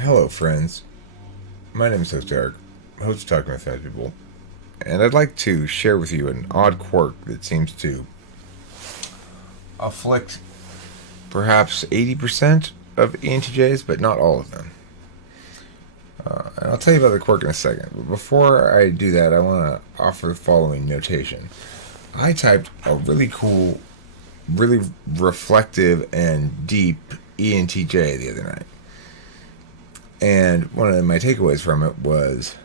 Hello, friends. My name is Host Eric, host of Talking with Fat People, and I'd like to share with you an odd quirk that seems to afflict perhaps 80% of ENTJs, but not all of them. And I'll tell you about the quirk in a second, but before I do that, I want to offer the following notation. I typed a really cool, really reflective, and deep ENTJ the other night. And one of my takeaways from it was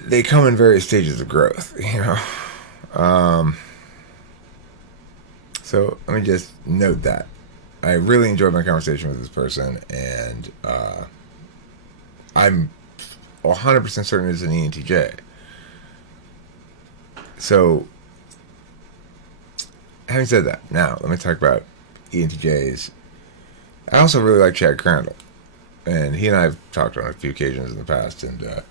they come in various stages of growth, So let me just note that. I really enjoyed my conversation with this person, and I'm 100% certain it's an ENTJ. So, having said that, now let me talk about ENTJs. I also really like Chad Crandall, and he and I have talked on a few occasions in the past, and had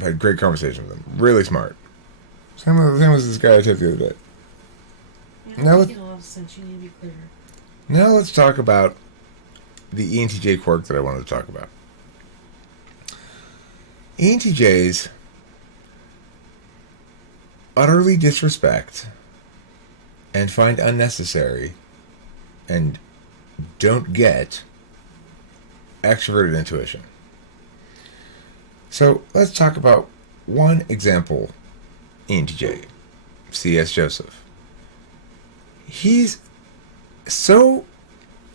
a great conversation with him. Really smart. Same as this guy I took the other day. Yeah, now, making a lot of sense. You need to be clearer. Now let's talk about the ENTJ quirk that I wanted to talk about. ENTJs utterly disrespect and find unnecessary and don't get extroverted intuition. So let's talk about one example ENTJ, C.S. Joseph. He's so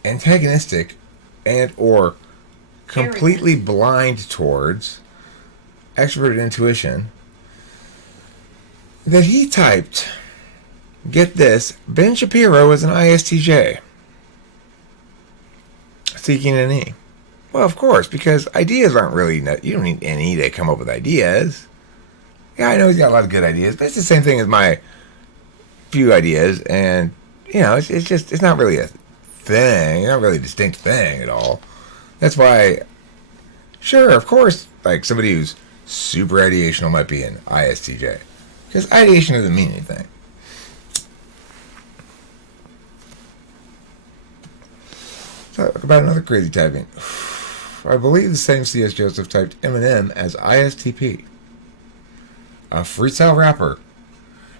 antagonistic and or completely blind towards extroverted intuition that he typed, get this, Ben Shapiro as an ISTJ. Seeking an E. Well, of course, because ideas aren't really... You don't need an E to come up with ideas. Yeah, I know he's got a lot of good ideas, but it's the same thing as my few ideas, and, it's not really a thing. Not really a distinct thing at all. That's why, sure, of course, like, somebody who's super ideational might be an ISTJ. Because ideation doesn't mean anything. Talk about another crazy typing. I believe the same C.S. Joseph typed Eminem as ISTP. A freestyle rapper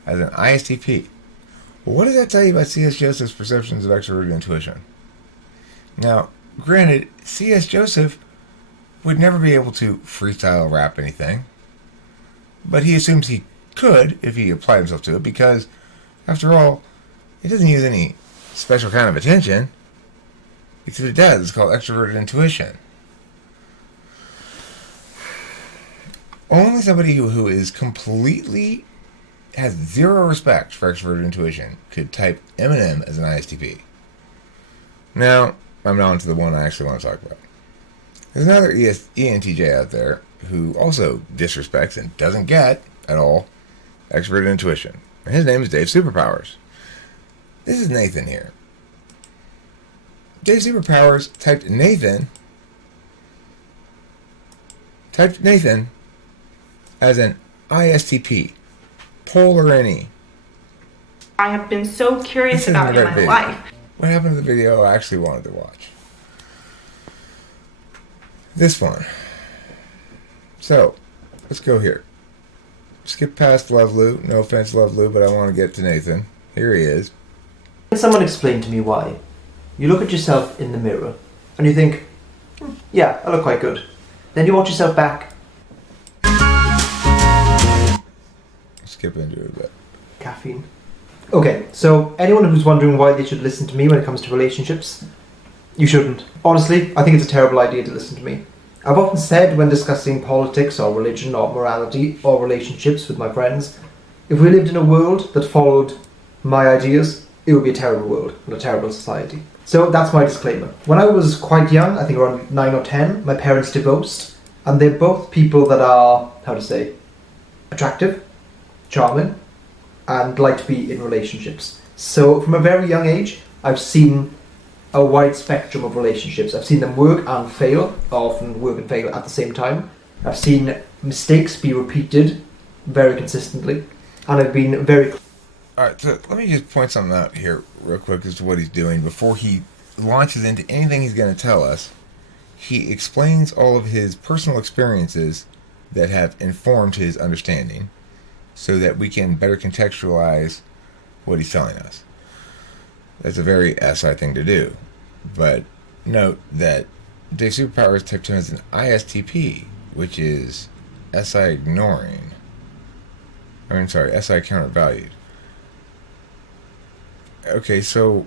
as an ISTP. Well, what does that tell you about C.S. Joseph's perceptions of extroverted intuition? Now, granted, C.S. Joseph would never be able to freestyle rap anything, but he assumes he could if he applied himself to it, because, after all, he doesn't use any special kind of attention. Because if it does, it's called extroverted intuition. Only somebody who is completely... has zero respect for extroverted intuition could type Eminem as an ISTP. Now, I'm on to the one I actually want to talk about. There's another ENTJ out there who also disrespects and doesn't get, at all, extroverted intuition. And his name is Dave Superpowers. This is Nathan here. Dave Superpowers typed Nathan as an ISTP, polar NE. I have been so curious about in my life. What happened to the video I actually wanted to watch? This one. So, let's go here. Skip past Love Lou. No offense, Love Lou, but I want to get to Nathan. Here he is. Can someone explain to me why? You look at yourself in the mirror and you think, yeah, I look quite good. Then you watch yourself back. Skip into it a bit. Caffeine. Okay, so anyone who's wondering why they should listen to me when it comes to relationships, you shouldn't. Honestly, I think it's a terrible idea to listen to me. I've often said when discussing politics or religion or morality or relationships with my friends, if we lived in a world that followed my ideas, it would be a terrible world and a terrible society. So that's my disclaimer. When I was quite young, I think around 9 or 10, my parents divorced, and they're both people that are, attractive, charming, and like to be in relationships. So from a very young age, I've seen a wide spectrum of relationships. I've seen them work and fail, often work and fail at the same time. I've seen mistakes be repeated very consistently, and I've been very... Alright, so let me just point something out here real quick as to what he's doing before he launches into anything he's going to tell us, he explains all of his personal experiences that have informed his understanding so that we can better contextualize what he's telling us. That's a very SI thing to do. But note that Dave Superpowers type 2 has an ISTP, which is SI ignoring. SI countervalued. Okay, so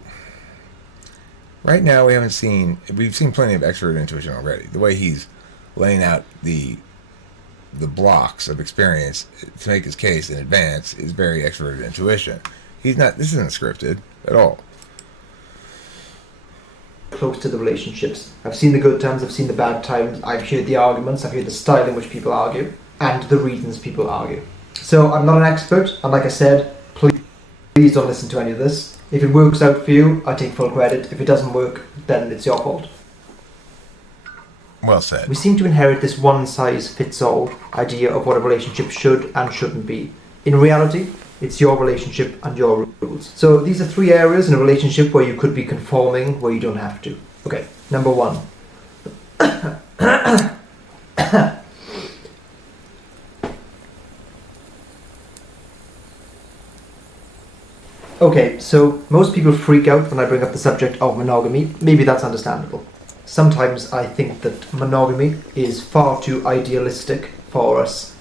right now we've seen plenty of extroverted intuition already. The way he's laying out the blocks of experience to make his case in advance is very extroverted intuition. This isn't scripted at all. Close to the relationships. I've seen the good times, I've seen the bad times, I've heard the arguments, I've heard the style in which people argue, and the reasons people argue. So I'm not an expert, and like I said, please don't listen to any of this. If it works out for you, I take full credit. If it doesn't work, then it's your fault. Well said. We seem to inherit this one-size-fits-all idea of what a relationship should and shouldn't be. In reality, it's your relationship and your rules. So these are 3 areas in a relationship where you could be conforming, where you don't have to. Okay, number 1. Okay, so most people freak out when I bring up the subject of monogamy. Maybe that's understandable. Sometimes I think that monogamy is far too idealistic for us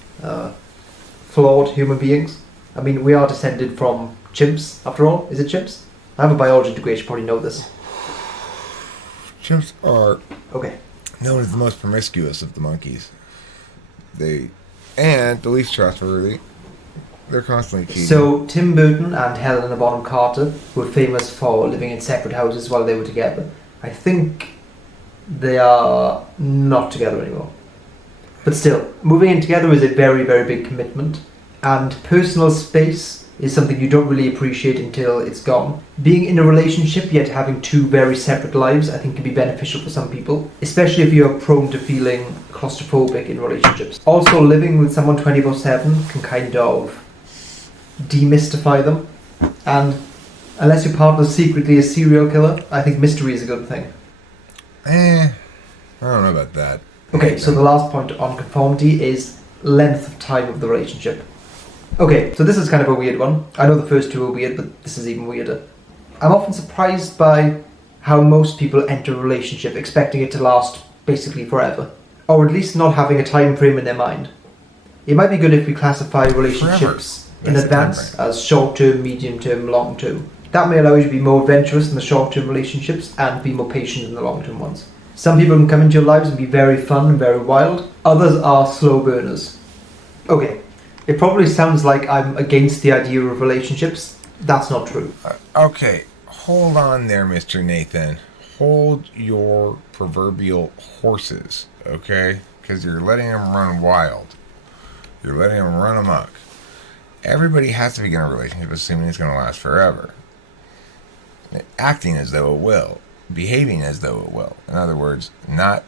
flawed human beings. I mean, we are descended from chimps, after all. Is it chimps? I have a biology degree, I should probably know this. Chimps are Okay. known as the most promiscuous of the monkeys. And the least trustworthy. They're constantly cheating. So, Tim Burton and Helena Bonham Carter were famous for living in separate houses while they were together. I think they are not together anymore. But still, moving in together is a very, very big commitment. And personal space is something you don't really appreciate until it's gone. Being in a relationship yet having 2 very separate lives I think can be beneficial for some people, especially if you're prone to feeling claustrophobic in relationships. Also, living with someone 24/7 can kind of demystify them, and unless your partner's secretly a serial killer, I think mystery is a good thing. I don't know about that. Okay, so the last point on conformity is length of time of the relationship. Okay, so this is kind of a weird one. I know the first 2 are weird, but this is even weirder. I'm often surprised by how most people enter a relationship expecting it to last basically forever, or at least not having a time frame in their mind. It might be good if we classify relationships in advance as short-term, medium-term, long-term. That may allow you to be more adventurous in the short-term relationships and be more patient in the long-term ones. Some people can come into your lives and be very fun and very wild. Others are slow burners. Okay, it probably sounds like I'm against the idea of relationships. That's not true. Okay, hold on there, Mr. Nathan. Hold your proverbial horses, okay? Because you're letting them run wild. You're letting them run amok. Everybody has to begin a relationship assuming it's going to last forever. Acting as though it will. Behaving as though it will. In other words, not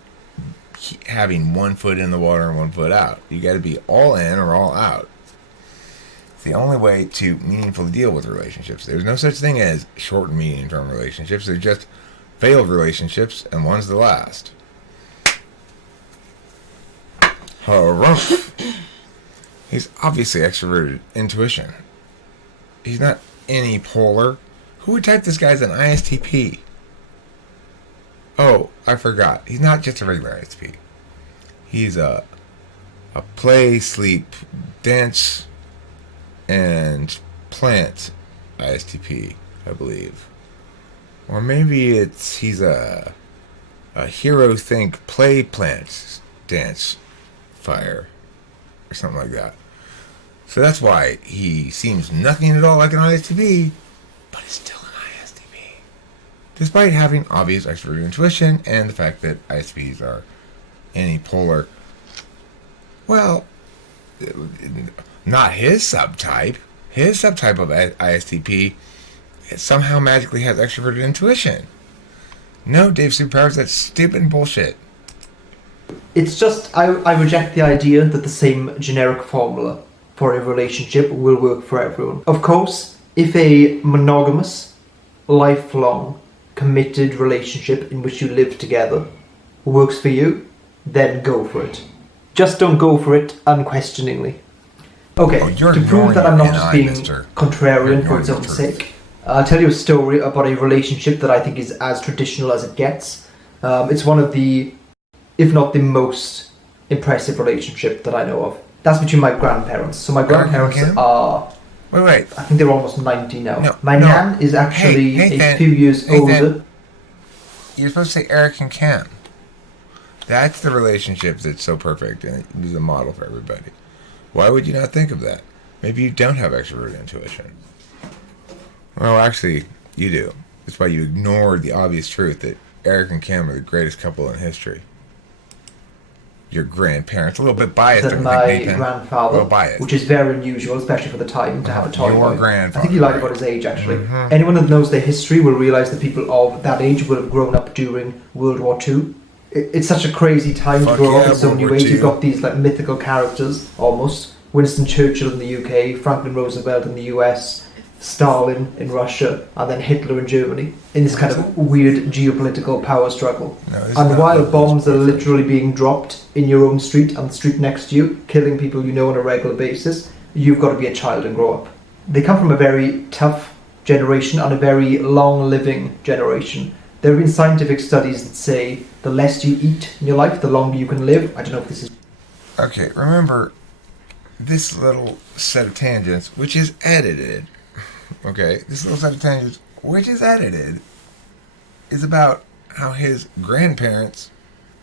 having 1 foot in the water and 1 foot out. You got to be all in or all out. It's the only way to meaningfully deal with relationships. There's no such thing as short and medium term relationships. They're just failed relationships, and one's the last. Harumph. He's obviously extroverted intuition. He's not any polar. Who would type this guy as an ISTP? Oh, I forgot. He's not just a regular ISTP. He's a play, sleep, dance, and plant ISTP, I believe. Or maybe he's a hero think, play, plant, dance, fire, or something like that. So that's why he seems nothing at all like an ISTP, but is still an ISTP. Despite having obvious extroverted intuition and the fact that ISTPs are unipolar. Well, not his subtype. His subtype of ISTP somehow magically has extroverted intuition. No, Dave Superpowers, that's stupid bullshit. It's just, I reject the idea that the same generic formula for a relationship will work for everyone. Of course, if a monogamous, lifelong, committed relationship in which you live together works for you, then go for it. Just don't go for it unquestioningly. Okay, you're to prove that I'm not just being mister. contrarian for You're its own ignoring the sake, I'll tell you a story about a relationship that I think is as traditional as it gets. It's one of the, if not the most impressive relationship that I know of. That's between my grandparents. So my grandparents are... Wait. I think they're almost 90 now. No, my nan is actually a few years older. You're supposed to say Eric and Cam. That's the relationship that's so perfect and it is a model for everybody. Why would you not think of that? Maybe you don't have extroverted intuition. Well, actually, you do. That's why you ignored the obvious truth that Eric and Cam are the greatest couple in history. Your grandparents, a little bit biased. That my grandfather, which is very unusual, especially for the time, to have a toy boy. I think he lied about his age, actually. Mm-hmm. Anyone that knows their history will realise that people of that age will have grown up during World War II. It's such a crazy time to grow up in so many ways. You've got these like mythical characters, almost. Winston Churchill in the UK, Franklin Roosevelt in the US, Stalin in Russia, and then Hitler in Germany, in this kind of weird geopolitical power struggle. And while bombs are literally being dropped in your own street and the street next to you, killing people you know on a regular basis, you've got to be a child and grow up. They come from a very tough generation and a very long-living generation. There have been scientific studies that say the less you eat in your life, the longer you can live. I don't know if this is... Okay, remember, this little set of tangents, which is edited... Okay, this little set of tangents, which is edited, is about how his grandparents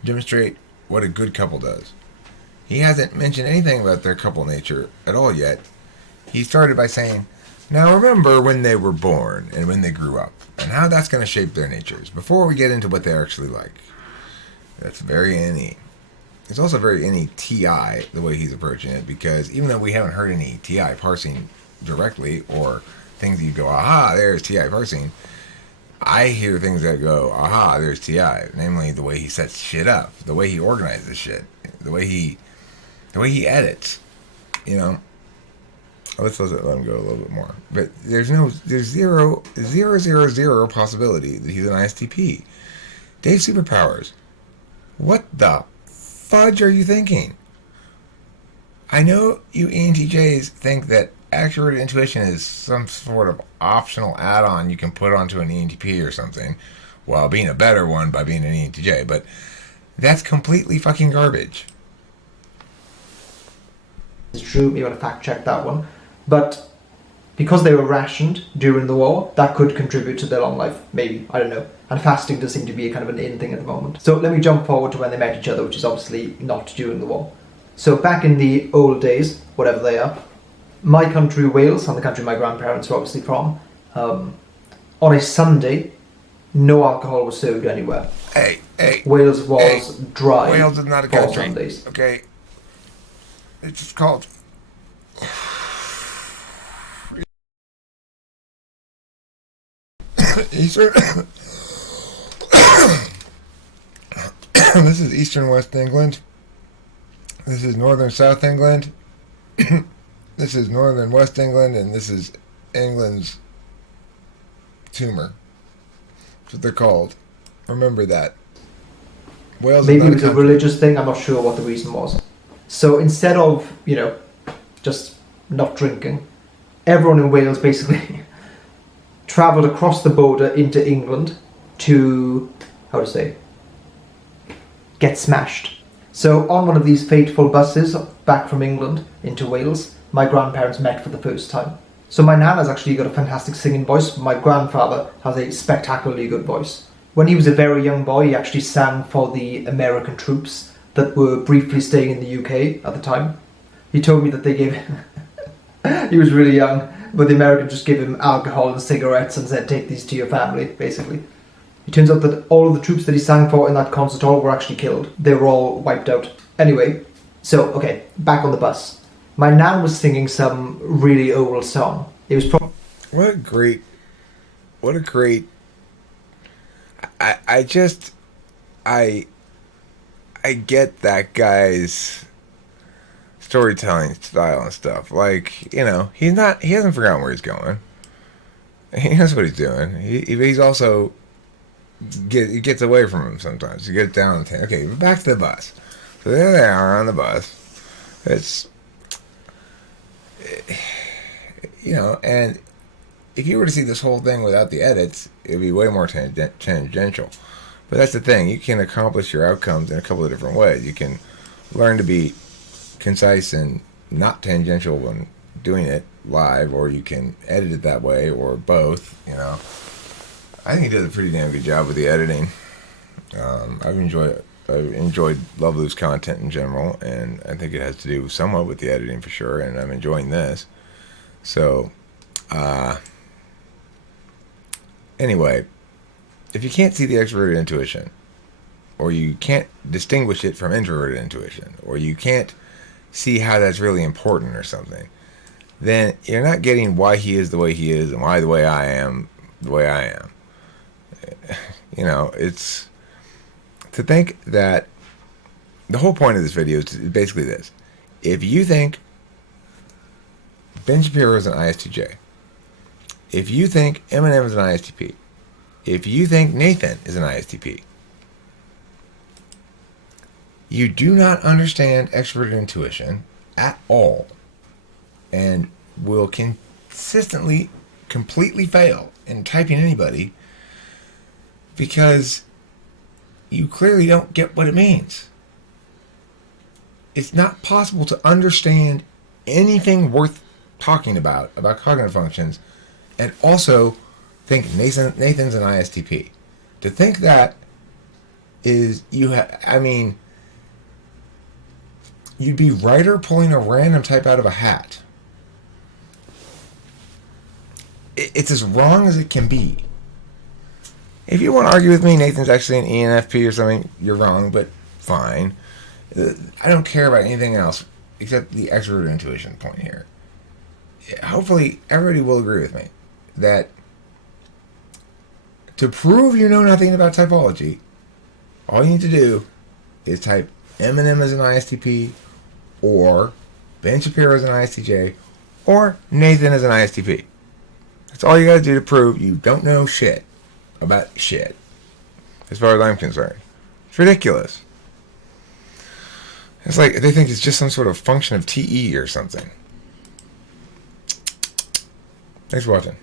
demonstrate what a good couple does. He hasn't mentioned anything about their couple nature at all yet. He started by saying, now remember when they were born and when they grew up, and how that's going to shape their natures, before we get into what they're actually like. That's very NE. It's also very NE-TI, the way he's approaching it, because even though we haven't heard any TI parsing directly, or things that you go, aha, there's TI parsing, I hear things that go, aha, there's TI. Namely, the way he sets shit up, the way he organizes shit, the way he edits. You know, let's let him go a little bit more. But there's zero possibility that he's an ISTP. Dave Superpowers, what the fudge are you thinking? I know you ENTJs think that extroverted intuition is some sort of optional add-on you can put onto an ENTP or something, while being a better one by being an ENTJ, but that's completely fucking garbage. It's true, you want to fact check that one. But because they were rationed during the war, that could contribute to their long life, maybe, I don't know. And fasting does seem to be a kind of an in thing at the moment. So let me jump forward to when they met each other, which is obviously not during the war. So back in the old days, whatever they are, my country, Wales, and the country my grandparents were obviously from, on a Sunday, no alcohol was served anywhere. Hey. Wales was dry. Wales is not a country. Sundays. Okay. It's just called... Eastern... This is Eastern West England. This is Northern South England. This is Northern West England, and this is England's tumor. That's what they're called. Remember that. Wales Maybe it was a religious thing, I'm not sure what the reason was. So instead of, just not drinking, everyone in Wales basically travelled across the border into England to, get smashed. So on one of these fateful buses back from England into Wales, my grandparents met for the first time. So my nan has actually got a fantastic singing voice. My grandfather has a spectacularly good voice. When he was a very young boy, he actually sang for the American troops that were briefly staying in the UK at the time. He told me that they gave he was really young, but the Americans just gave him alcohol and cigarettes and said, take these to your family, basically. It turns out that all of the troops that he sang for in that concert hall were actually killed. They were all wiped out. Anyway, so, okay, back on the bus. My nan was singing some really old song. It was probably... What a great... I get that guy's storytelling style and stuff. Like, he hasn't forgotten where he's going. He knows what he's doing. He's also it gets away from him sometimes. He gets down and okay, back to the bus. So there they are on the bus. It's, you know, and if you were to see this whole thing without the edits, it'd be way more tangential. But that's the thing. You can accomplish your outcomes in a couple of different ways. You can learn to be concise and not tangential when doing it live, or you can edit it that way, or both, you know. I think he does a pretty damn good job with the editing. I've enjoyed Love Lou's content in general, and I think it has to do somewhat with the editing for sure, and I'm enjoying this. So, anyway, if you can't see the extroverted intuition, or you can't distinguish it from introverted intuition, or you can't see how that's really important or something, then you're not getting why he is the way he is and why the way I am the way I am. You know, it's to think that the whole point of this video is basically this. If you think Ben Shapiro is an ISTJ, if you think Eminem is an ISTP, if you think Nathan is an ISTP, you do not understand extroverted intuition at all and will consistently, completely fail in typing anybody because you clearly don't get what it means. It's not possible to understand anything worth talking about cognitive functions and also think Nathan's an ISTP. To think that is, I mean, you'd be writer pulling a random type out of a hat. It's as wrong as it can be. If you want to argue with me, Nathan's actually an ENFP or something, you're wrong, but fine. I don't care about anything else except the extroverted intuition point here. Hopefully, everybody will agree with me that to prove you know nothing about typology, all you need to do is type Eminem as an ISTP, or Ben Shapiro as an ISTJ, or Nathan as an ISTP. That's all you gotta do to prove you don't know shit about shit, as far as I'm concerned. It's ridiculous. It's like they think it's just some sort of function of TE or something. Thanks for watching.